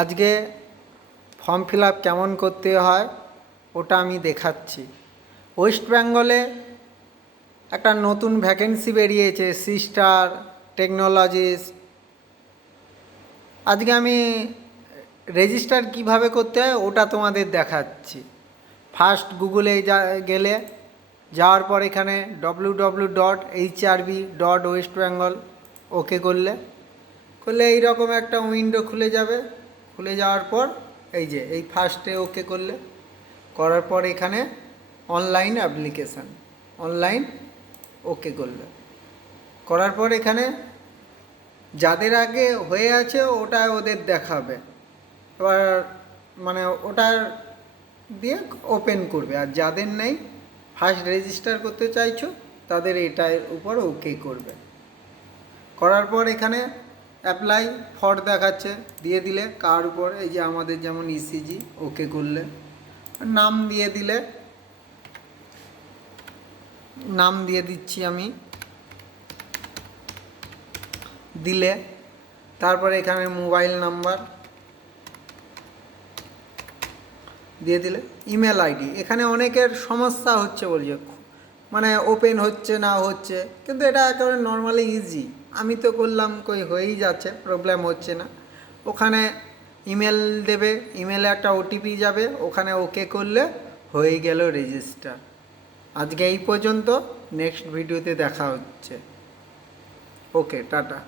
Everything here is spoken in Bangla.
আজকে ফর্ম ফিল আপ কেমন করতে হয় ওটা আমি দেখাচ্ছি। ওয়েস্ট বেঙ্গলে একটা নতুন ভ্যাকেন্সি বেরিয়েছে, সিস্টার টেকনোলজিস। আজকে আমি রেজিস্টার কিভাবে করতে হয় ওটা তোমাদের দেখাচ্ছি। ফার্স্ট গুগলে গেলে, যাওয়ার পর এখানে www.hrb.westbengal ওকে করলে এইরকম একটা উইন্ডো খুলে যাবে। খুলে যাওয়ার পর এই ফার্স্টে ওকে করার পর এখানে অনলাইন অ্যাপ্লিকেশান, অনলাইন ওকে করার পর এখানে যাদের আগে হয়ে আছে ওটা ওদের দেখাবে। এবার ওটা দিয়ে ওপেন করবে, আর যাদের নেই ফার্স্ট রেজিস্টার করতে চাইছো তাদের এটার উপর ওকে করবে। করার পর এখানে অ্যাপ্লাই ফর দেখাচ্ছে, দিয়ে দিলে কার উপর, এই যে আমাদের যেমন ইসিজি ওকে করলে, নাম দিয়ে দিলে, নাম দিয়ে দিচ্ছি আমি, দিলে তারপরে এখানে মোবাইল নাম্বার দিয়ে দিলে, ইমেল আইডি। এখানে অনেকের সমস্যা হচ্ছে বলছে, ওপেন হচ্ছে না হচ্ছে, কিন্তু এটা একেবারে নর্মালি ইজি। আমি তো করলাম, হয়েই যাচ্ছে, প্রবলেম হচ্ছে না। ওখানে ইমেল দেবে, ইমেলে একটা ওটিপি যাবে, ওখানে ওকে করলে হয়ে গেল রেজিস্টার। আজকে এই পর্যন্ত, নেক্সট ভিডিওতে দেখা হচ্ছে। ওকে, টাটা।